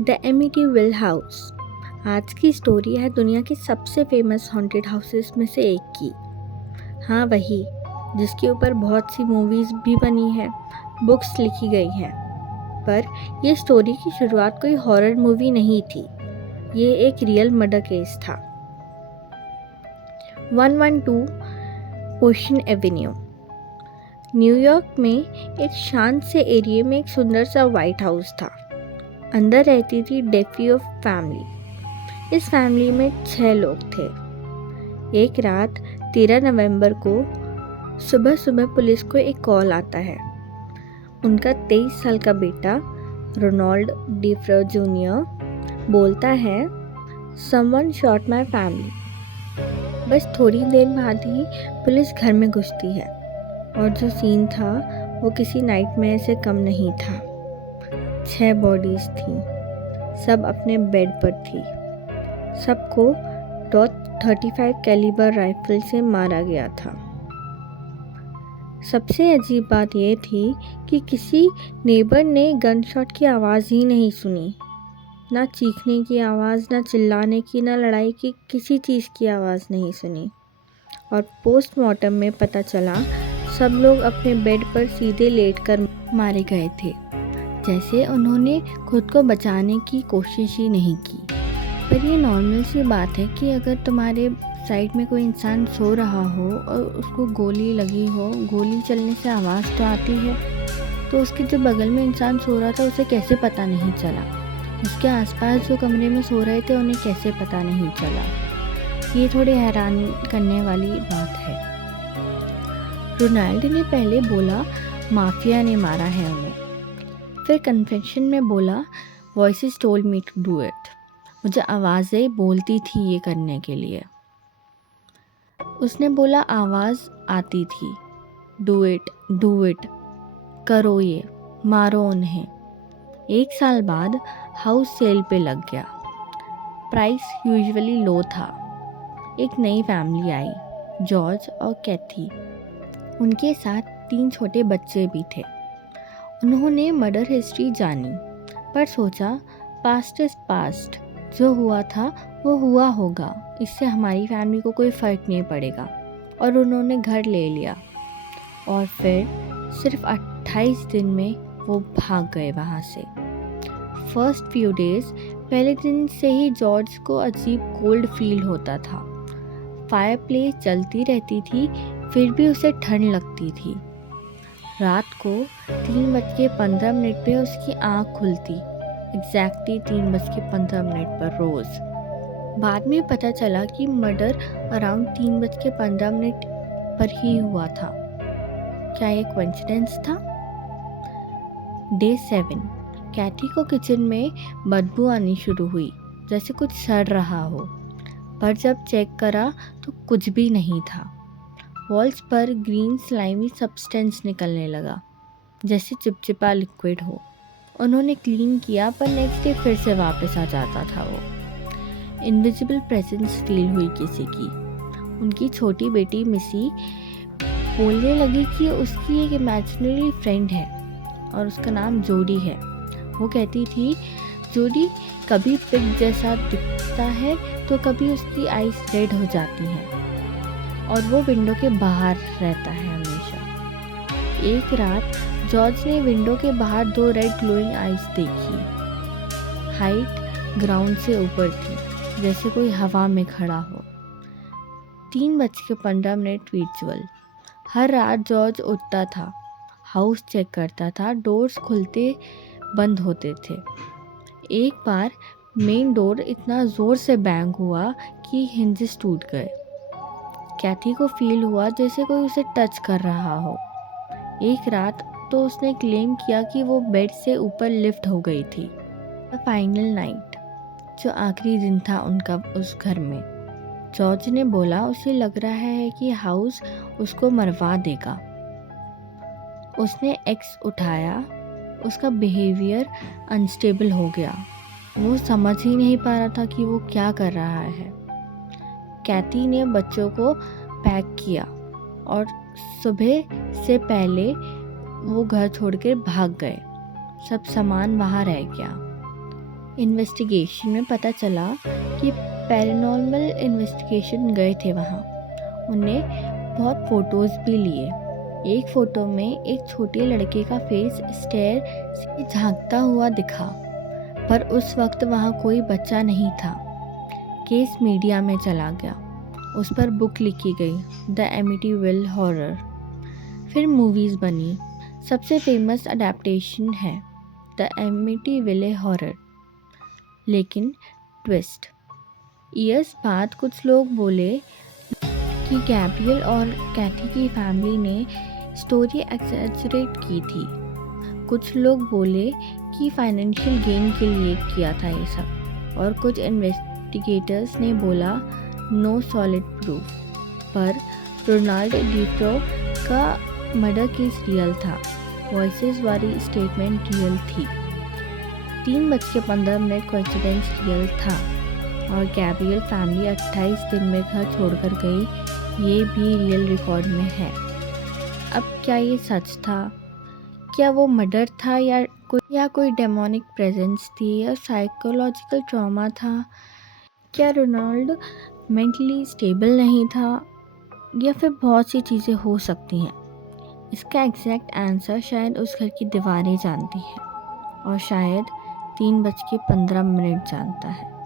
The Amityville house. आज की story है दुनिया के सबसे फेमस हॉन्टेड हाउसेस में से एक की। हाँ, वही जिसके ऊपर बहुत सी मूवीज़ भी बनी है, बुक्स लिखी गई हैं। पर यह स्टोरी की शुरुआत कोई हॉरर मूवी नहीं थी, ये एक रियल मर्डर केस था। 112 ओशन एवेन्यू, न्यूयॉर्क में एक शांत से एरिया में एक सुंदर सा वाइट हाउस था। अंदर रहती थी डेफी ऑफ फैमिली। इस फैमिली में 6 लोग थे। एक रात 13 नवंबर को सुबह सुबह पुलिस को एक कॉल आता है। उनका 23 साल का बेटा रोनाल्ड डिफ्रो जूनियर बोलता है, समवन शॉट माय फैमिली। बस थोड़ी देर बाद ही पुलिस घर में घुसती है और जो सीन था वो किसी नाइटमेयर से कम नहीं था। 6 बॉडीज थी, सब अपने बेड पर थी। सबको .35 कैलिबर राइफल से मारा गया था। सबसे अजीब बात यह थी कि किसी नेबर ने गन शॉट की आवाज़ ही नहीं सुनी। ना चीखने की आवाज़, ना चिल्लाने की, ना लड़ाई की, किसी चीज़ की आवाज़ नहीं सुनी। और पोस्टमार्टम में पता चला सब लोग अपने बेड पर सीधे लेटकर मारे गए थे, जैसे उन्होंने खुद को बचाने की कोशिश ही नहीं की। पर ये नॉर्मल सी बात है कि अगर तुम्हारे साइड में कोई इंसान सो रहा हो और उसको गोली लगी हो, गोली चलने से आवाज़ तो आती है, तो उसके जो बगल में इंसान सो रहा था उसे कैसे पता नहीं चला? उसके आसपास जो कमरे में सो रहे थे उन्हें कैसे पता नहीं चला? ये थोड़ी हैरान करने वाली बात है। रोनाल्ड ने पहले बोला माफिया ने मारा है उन्हें, फिर कन्फेशन में बोला voices told me to do it. मुझे आवाज़ें बोलती थी ये करने के लिए। उसने बोला आवाज़ आती थी, डू इट, करो ये, मारो उन्हें। 1 साल बाद हाउस सेल पे लग गया। प्राइस यूजुअली लो था। एक नई फैमिली आई, जॉर्ज और कैथी। उनके साथ 3 छोटे बच्चे भी थे। उन्होंने मर्डर हिस्ट्री जानी, पर सोचा पास्ट इज़ पास्ट, जो हुआ था वो हुआ होगा, इससे हमारी फैमिली को कोई फ़र्क नहीं पड़ेगा। और उन्होंने घर ले लिया और फिर सिर्फ 28 दिन में वो भाग गए वहाँ से। फर्स्ट फ्यू डेज़, पहले दिन से ही जॉर्ज को अजीब कोल्ड फील होता था। फायरप्लेस जलती रहती थी, फिर भी उसे ठंड लगती थी। रात को 3:15 पे उसकी आँख खुलती, एग्जैक्टली 3:15 पर रोज़। बाद में पता चला कि मर्डर अराउंड 3:15 पर ही हुआ था। क्या ये कोइंसिडेंस था? डे 7, कैथी को किचन में बदबू आनी शुरू हुई, जैसे कुछ सड़ रहा हो। पर जब चेक करा तो कुछ भी नहीं था। वॉल्स पर ग्रीन स्लाइमी सब्सटेंस निकलने लगा, जैसे चिपचिपा लिक्विड हो। उन्होंने क्लीन किया, पर नेक्स्ट डे फिर से वापस आ जाता था वो। इनविजिबल प्रेजेंस फील हुई किसी की। उनकी छोटी बेटी मिसी बोलने लगी कि उसकी एक इमेजिनरी फ्रेंड है और उसका नाम जोडी है। वो कहती थी जोडी कभी पिग जैसा दिखता है तो कभी उसकी आईज रेड हो जाती हैं और वो विंडो के बाहर रहता है हमेशा। एक रात जॉर्ज ने विंडो के बाहर 2 रेड ग्लोइंग आइज देखी। हाइट ग्राउंड से ऊपर थी, जैसे कोई हवा में खड़ा हो। 3:15 विजुअल। हर रात जॉर्ज उठता था, हाउस चेक करता था, डोर्स खुलते बंद होते थे। एक बार मेन डोर इतना ज़ोर से बैंग हुआ कि हिंजेस टूट गए। कैथी को फील हुआ जैसे कोई उसे टच कर रहा हो। एक रात तो उसने क्लेम किया कि वो बेड से ऊपर लिफ्ट हो गई थी। द फाइनल नाइट, जो आखिरी दिन था उनका उस घर में, जॉर्ज ने बोला उसे लग रहा है कि हाउस उसको मरवा देगा। उसने एक्स उठाया, उसका बिहेवियर अनस्टेबल हो गया। वो समझ ही नहीं पा रहा था कि वो क्या कर रहा है। कैथी ने बच्चों को पैक किया और सुबह से पहले वो घर छोड़कर भाग गए। सब सामान वहाँ रह गया। इन्वेस्टिगेशन में पता चला कि पैरानॉर्मल इन्वेस्टिगेशन गए थे वहाँ। उनने बहुत फ़ोटोज़ भी लिए। एक फ़ोटो में एक छोटे लड़के का फेस स्टेयर से झांकता हुआ दिखा, पर उस वक्त वहाँ कोई बच्चा नहीं था। केस मीडिया में चला गया। उस पर बुक लिखी गई, द एमिटीविल हॉरर। फिर मूवीज़ बनी। सबसे फेमस अडेप्टेशन है द एमिटीविले हॉरर। लेकिन ट्विस्ट, ईयर्स बाद कुछ लोग बोले कि गैब्रियल और कैथी की फैमिली ने स्टोरी एक्सैजरेट की थी। कुछ लोग बोले कि फाइनेंशियल गेन के लिए किया था ये सब, और कुछ इन्वेस्टिगेटर्स ने बोला नो सॉलिड प्रूफ। पर रोनाल्ड डिफ्रो का मर्डर केस रियल था। वॉइसेस वाली स्टेटमेंट रियल थी। 3:15 कोइंसिडेंस रियल था। और गैब्रियल फैमिली 28 दिन में घर छोड़कर गई, ये भी रियल रिकॉर्ड में है। अब क्या ये सच था? क्या वो मर्डर था या कोई डेमोनिक प्रेजेंस थी या साइकोलॉजिकल ट्रॉमा था? क्या रोनाल्ड मेंटली स्टेबल नहीं था? या फिर बहुत सी चीज़ें हो सकती हैं। इसका एग्जैक्ट आंसर शायद उस घर की दीवारें जानती हैं, और शायद 3:15 जानता है।